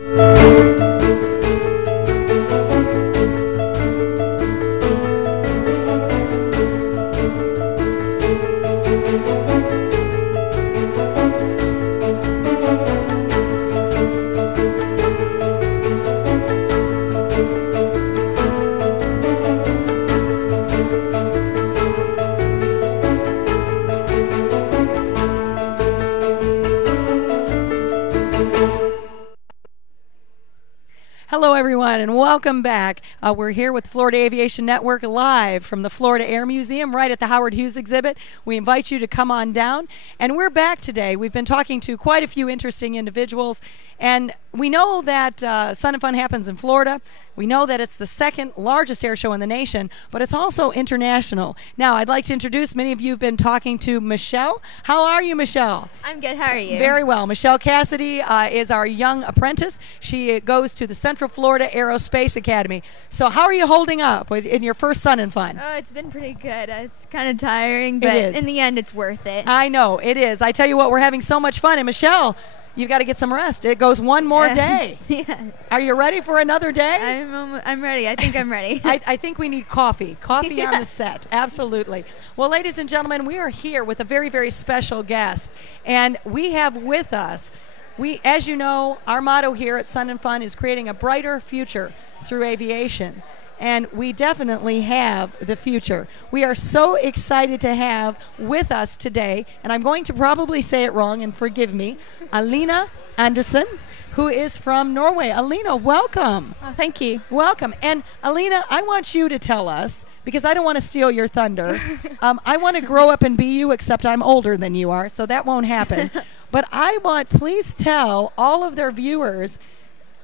Hello, everyone, and welcome back. We're here with Florida Aviation Network live from the Florida Air Museum right at the Howard Hughes exhibit. We invite you to come on down, and we're back today. We've been talking to quite a few interesting individuals, and we know that Sun and Fun happens in Florida. We know that it's the second largest air show in the nation, but it's also international. Now, I'd like to introduce, many of you have been talking to Machelle. How are you, Machelle? I'm good. How are you? Very well. Machelle Cassidy is our young apprentice. She goes to the Central Florida Aerospace Academy. So how are you holding up in your first Sun and Fun? Oh, it's been pretty good. It's kind of tiring, but in the end, it's worth it. I know, it is. I tell you what, we're having so much fun. And Machelle, you've got to get some rest. It goes one more day. Yeah. Are you ready for another day? I'm ready. I think I'm ready. I think we need coffee. Coffee on the set. Absolutely. Well, ladies and gentlemen, we are here with a very, very special guest. And we have with us, as you know, our motto here at Sun and Fun is creating a brighter future through aviation. And we definitely have the future. We are so excited to have with us today, and I'm going to probably say it wrong, and forgive me, Alina Anderson, who is from Norway. Alina, welcome. Oh, thank you. Welcome. And Alina, I want you to tell us, because I don't want to steal your thunder, I want to grow up and be you, except I'm older than you are, so that won't happen. But please tell all of their viewers,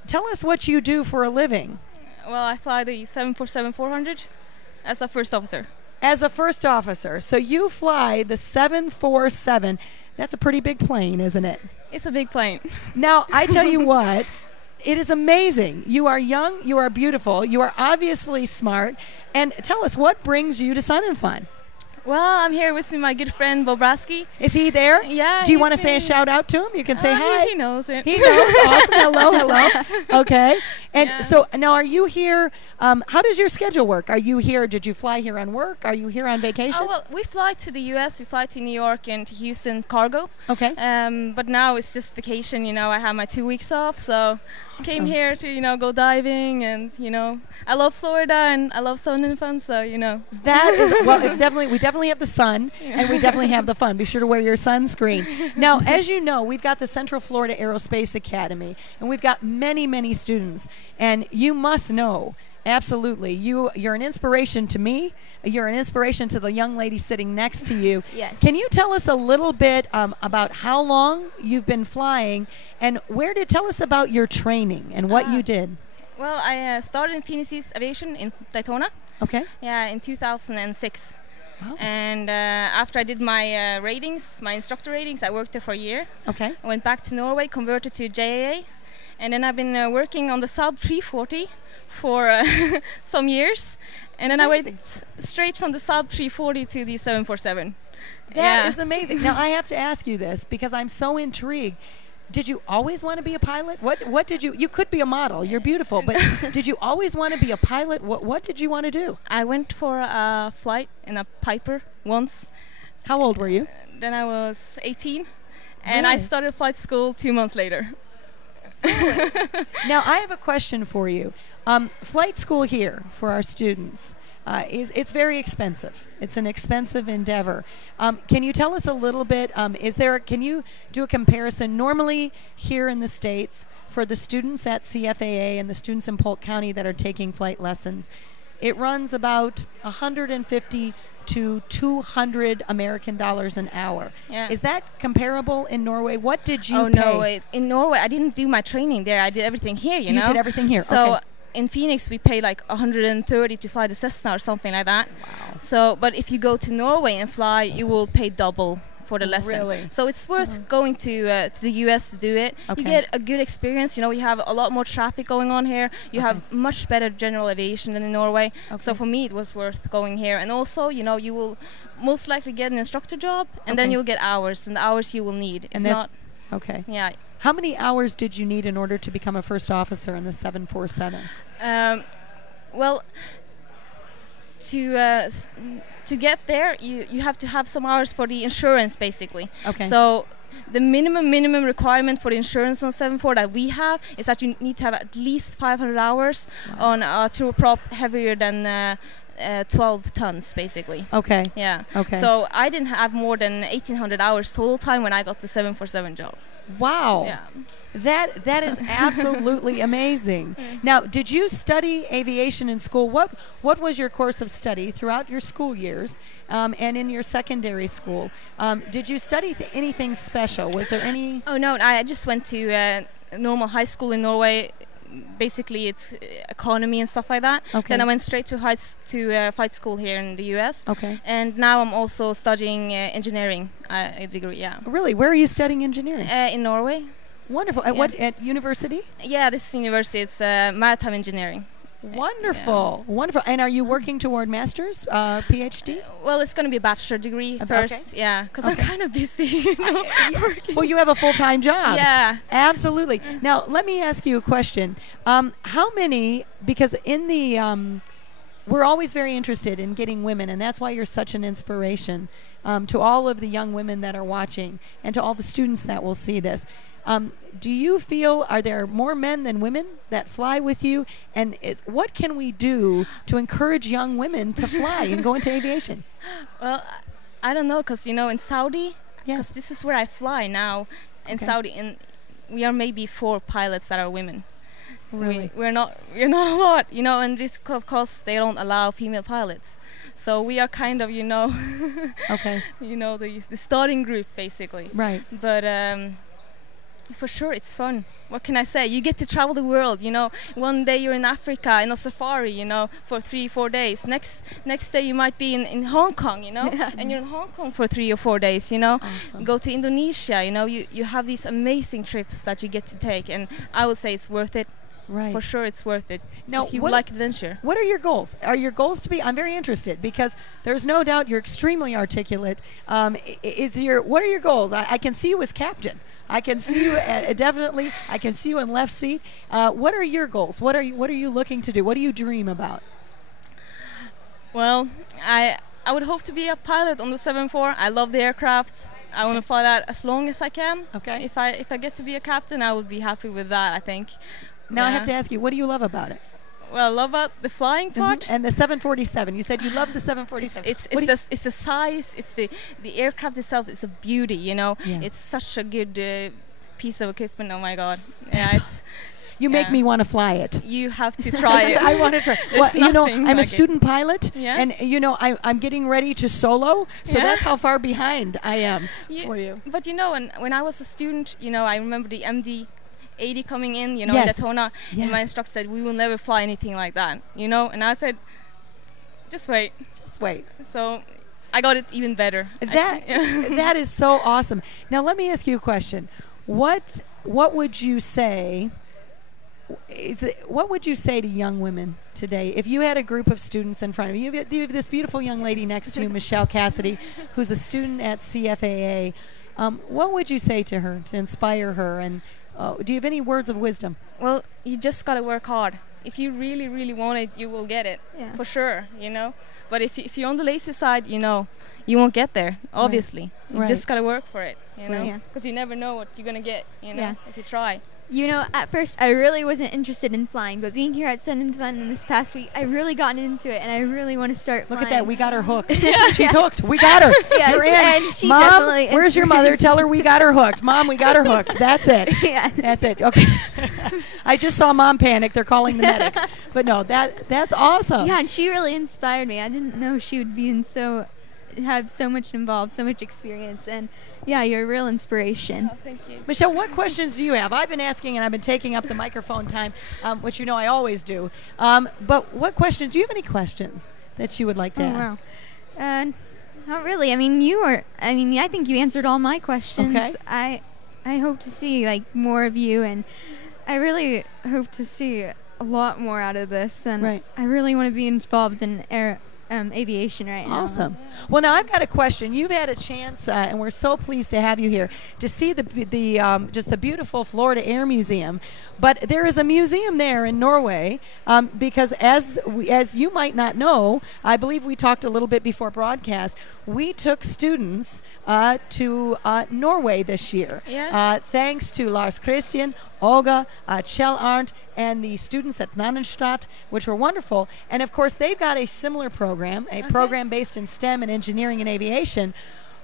tell us what you do for a living. Well, I fly the 747-400 as a first officer. As a first officer. So you fly the 747. That's a pretty big plane, isn't it? It's a big plane. Now, I tell you what, it is amazing. You are young, you are beautiful, you are obviously smart. And tell us, what brings you to Sun and Fun? Well, I'm here with my good friend Bob Rasky. Is he there? Yeah. Do you want to say a shout out to him? You can say hi. He knows it. He knows. Awesome. Hello. Okay. And so now, are you here? How does your schedule work? Are you here? Did you fly here on work? Are you here on vacation? Oh, well, we fly to the U.S. We fly to New York and to Houston cargo. Okay. But now it's just vacation. I have my 2 weeks off, so came here to go diving, and I love Florida and I love Sun and Fun, so that is, well, it's definitely, we definitely have the sun and we definitely have the fun. Be sure to wear your sunscreen. Now, as you know, we've got the Central Florida Aerospace Academy, and we've got many students, and you must know, absolutely, you're an inspiration to me. You're an inspiration to the young lady sitting next to you. Yes. Can you tell us a little bit about how long you've been flying, and tell us about your training and what you did? Well, I started in Phoenix's Aviation in Daytona. Okay. Yeah, in 2006. Wow. And after I did my ratings, my instructor ratings, I worked there for a year. Okay. I went back to Norway, converted to JAA, and then I've been working on the Saab 340 for some years. And then I went straight from the Saab 340 to the 747. That is amazing. Now, I have to ask you this because I'm so intrigued. Did you always want to be a pilot? What did you could be a model, you're beautiful, but did you always want to be a pilot? What did you want to do? I went for a flight in a Piper once. How old were you? Then I was 18, and Really? I started flight school 2 months later. Really? Now, I have a question for you. Flight school here for our students, it's very expensive. It's an expensive endeavor. Can you tell us a little bit, can you do a comparison normally here in the States for the students at CFAA and the students in Polk County that are taking flight lessons? It runs about $150 to $200 American dollars an hour. Yeah. Is that comparable in Norway? What did you pay? Oh, no. In Norway, I didn't do my training there. I did everything here, you know. You did everything here, So okay. in Phoenix, we pay like $130 to fly the Cessna or something like that. Wow. So, but if you go to Norway and fly, you will pay double for the lesson. Really? So it's worth going to the US to do it. Okay. You get a good experience. You know, you have a lot more traffic going on here. You have much better general aviation than in Norway. So for me, it was worth going here. And also, you know, you will most likely get an instructor job, and then you'll get hours, and the hours you will need. If not, Okay. Yeah. How many hours did you need in order to become a first officer in the 747? Well, to get there, you have to have some hours for the insurance, basically. Okay. So the minimum requirement for the insurance on 74 that we have is that you need to have at least 500 hours on a turboprop heavier than 12 tons, basically. Okay. Yeah. Okay. So I didn't have more than 1,800 hours total time when I got the 747 job. Wow. Yeah. That is absolutely amazing. Now, did you study aviation in school? What was your course of study throughout your school years and in your secondary school? Did you study anything special? Was there any? Oh, no. I just went to a normal high school in Norway. Basically, it's economy and stuff like that. Okay. Then I went straight to flight school here in the U.S. Okay. And now I'm also studying engineering degree. Yeah. Really? Where are you studying engineering? In Norway. Wonderful. At what university? Yeah, this is university. It's maritime engineering. Wonderful. Yeah. Wonderful. And are you working toward master's, PhD? Well, it's going to be a bachelor degree first. Okay. Yeah, because I'm kind of busy. You know, working. Well, you have a full-time job. Yeah. Absolutely. Now, let me ask you a question. How many, because in the, we're always very interested in getting women, and that's why you're such an inspiration to all of the young women that are watching and to all the students that will see this. Do you feel, are there more men than women that fly with you? And what can we do to encourage young women to fly and go into aviation? Well, I don't know, because, you know, in Saudi, because this is where I fly now, in Saudi, and we are maybe 4 pilots that are women. Really? We're not a lot, you know, and this, of course, they don't allow female pilots. So we are kind of, you know, you know, the starting group, basically. Right. But for sure, it's fun. What can I say? You get to travel the world, you know. One day you're in Africa in a safari, you know, for 3-4 days. Next day you might be in Hong Kong, you know, and you're in Hong Kong for 3 or 4 days, you know. Awesome. Go to Indonesia, you know. You have these amazing trips that you get to take, and I would say it's worth it. Right. For sure, it's worth it. Now, if you like adventure. What are your goals? Are your goals to be? I'm very interested because there's no doubt you're extremely articulate. What are your goals? I can see you as captain. I can see you definitely. I can see you in left seat. What are your goals? What are you looking to do? What do you dream about? Well, I would hope to be a pilot on the 74. I love the aircraft. I want to fly that as long as I can. Okay. If I get to be a captain, I would be happy with that, I think. Now I have to ask you, what do you love about it? Well, I love about the flying part. And the 747. You said you love the 747. It's the size. It's the aircraft itself. It's a beauty. You know. Yeah. It's such a good piece of equipment. Oh my God. Yeah. It's. You make me want to fly it. You have to try it. I want to try. Well, you know, I'm a student pilot, yeah. and you know, I'm getting ready to solo. So that's how far behind I am for you. But you know, when I was a student, you know, I remember the MD 80 coming in, you know, in Daytona, and my instructor said, we will never fly anything like that, you know, and I said, just wait. Just wait. So I got it even better. That is so awesome. Now let me ask you a question. What would you say, what would you say to young women today if you had a group of students in front of you? You have this beautiful young lady next to you, Machelle Cassidy, who's a student at CFAA. What would you say to her to inspire her, and do you have any words of wisdom? Well, you just got to work hard. If you really, really want it, you will get it, for sure, you know. But if you're on the lazy side, you know, you won't get there, obviously. You just got to work for it, you know, because you never know what you're going to get, you know, if you try. You know, at first I really wasn't interested in flying, but being here at Sun and Fun this past week, I've really gotten into it, and I really want to start flying. Look at that, we got her hooked. She's hooked. We got her. You're in. And she Mom, definitely where's your mother? Tell her we got her hooked. Mom, we got her hooked. That's it. That's it. Okay. I just saw Mom panic. They're calling the medics. But no, that's awesome. Yeah, and she really inspired me. I didn't know she would be have so much involved, so much experience, and you're a real inspiration. Oh, thank you. Machelle, what questions do you have? I've been asking, and I've been taking up the microphone time, which you know I always do. But what questions? Do you have any questions that you would like to ask? Wow. Not really. I mean, I think you answered all my questions. Okay. I hope to see more of you, and I really hope to see a lot more out of this, and I really want to be involved in aviation right now. Awesome. Well, now I've got a question. You've had a chance, and we're so pleased to have you here to see the just the beautiful Florida Air Museum. But there is a museum there in Norway because, as you might not know, I believe we talked a little bit before broadcast. We took students to Norway this year, thanks to Lars Christian, Olga, Kjell Arndt, and the students at Nannenstadt, which were wonderful. And of course, they've got a similar program, a program based in STEM and engineering and aviation,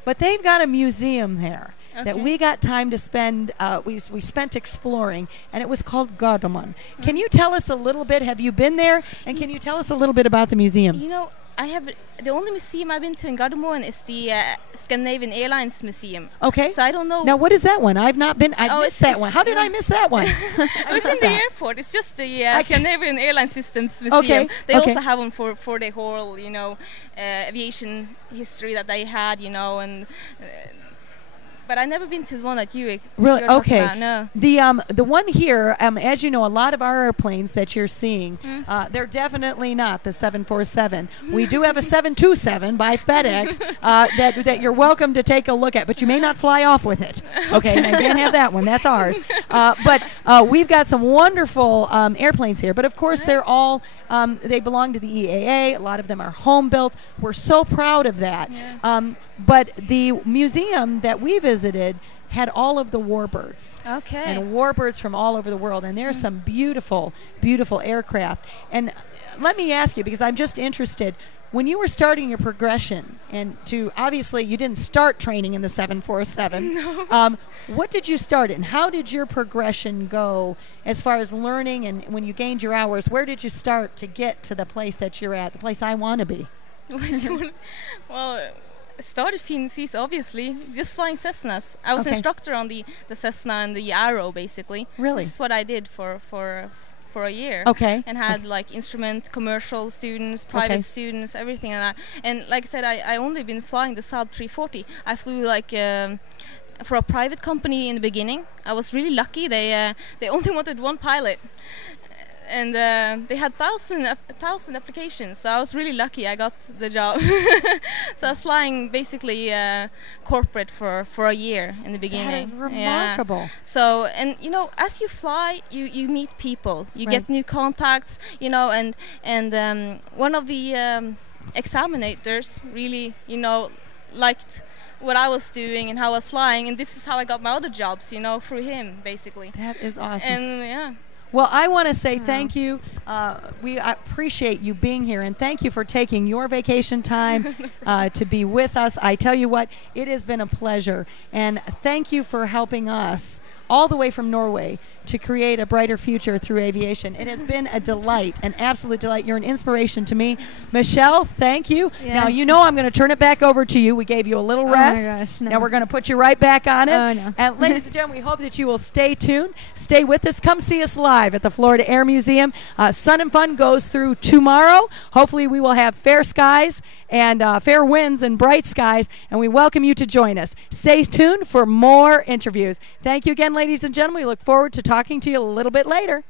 but they've got a museum there that we got time to spend, we spent exploring, and it was called Gardermoen. Can you tell us a little bit, have you been there, and can you tell us a little bit about the museum? You know, I have the only museum I've been to in Gardermoen is the Scandinavian Airlines Museum. Okay. So I don't know. Now, what is that one? I've not been. I missed that one. How did I miss that one? It's in the airport. It's just the Scandinavian Airline Systems Museum. Okay. They also have one for the whole, you know, aviation history that they had, you know, and. But I've never been to the one that you really okay. About, no. The one here, as you know, a lot of our airplanes that you're seeing, they're definitely not the 747. We do have a 727 by FedEx that you're welcome to take a look at, but you may not fly off with it. Okay, I can't have that one. That's ours. But we've got some wonderful airplanes here. But of course, they're all they belong to the EAA. A lot of them are home built. We're so proud of that. Yeah. But the museum that we visited had all of the warbirds. Okay. And warbirds from all over the world. And there's some beautiful, beautiful aircraft. And let me ask you, because I'm just interested, when you were starting your progression, and to obviously you didn't start training in the 747. No. What did you start in? How did your progression go as far as learning, and when you gained your hours, where did you start to get to the place that you're at, the place I want to be? Well, started FinCs, obviously, just flying Cessnas. I was instructor on the Cessna and the Arrow, basically. Really? This is what I did for a year. Okay. And had like instrument, commercial students, private students, everything like that. And like I said, I only been flying the Saab 340. I flew like for a private company in the beginning. I was really lucky. They only wanted one pilot. And they had 1,000 applications, so I was really lucky I got the job. So I was flying basically corporate for a year in the beginning. That is remarkable. Yeah. So, and you know, as you fly, you meet people, you get new contacts, you know, and one of the examinators really, you know, liked what I was doing and how I was flying, and this is how I got my other jobs, you know, through him, basically. That is awesome. And yeah. Well, I want to say thank you. We appreciate you being here, and thank you for taking your vacation time to be with us. I tell you what, it has been a pleasure, and thank you for helping us all the way from Norway to create a brighter future through aviation. It has been a delight, an absolute delight. You're an inspiration to me. Machelle, thank you. Yes. Now, you know I'm going to turn it back over to you. We gave you a little rest. Oh my gosh, no. Now we're going to put you right back on it. Oh, no. And ladies and gentlemen, we hope that you will stay tuned. Stay with us. Come see us live at the Florida Air Museum. Sun and Fun goes through tomorrow. Hopefully we will have fair skies and fair winds and bright skies, and we welcome you to join us. Stay tuned for more interviews. Thank you again, ladies and gentlemen. We look forward to talking to you a little bit later.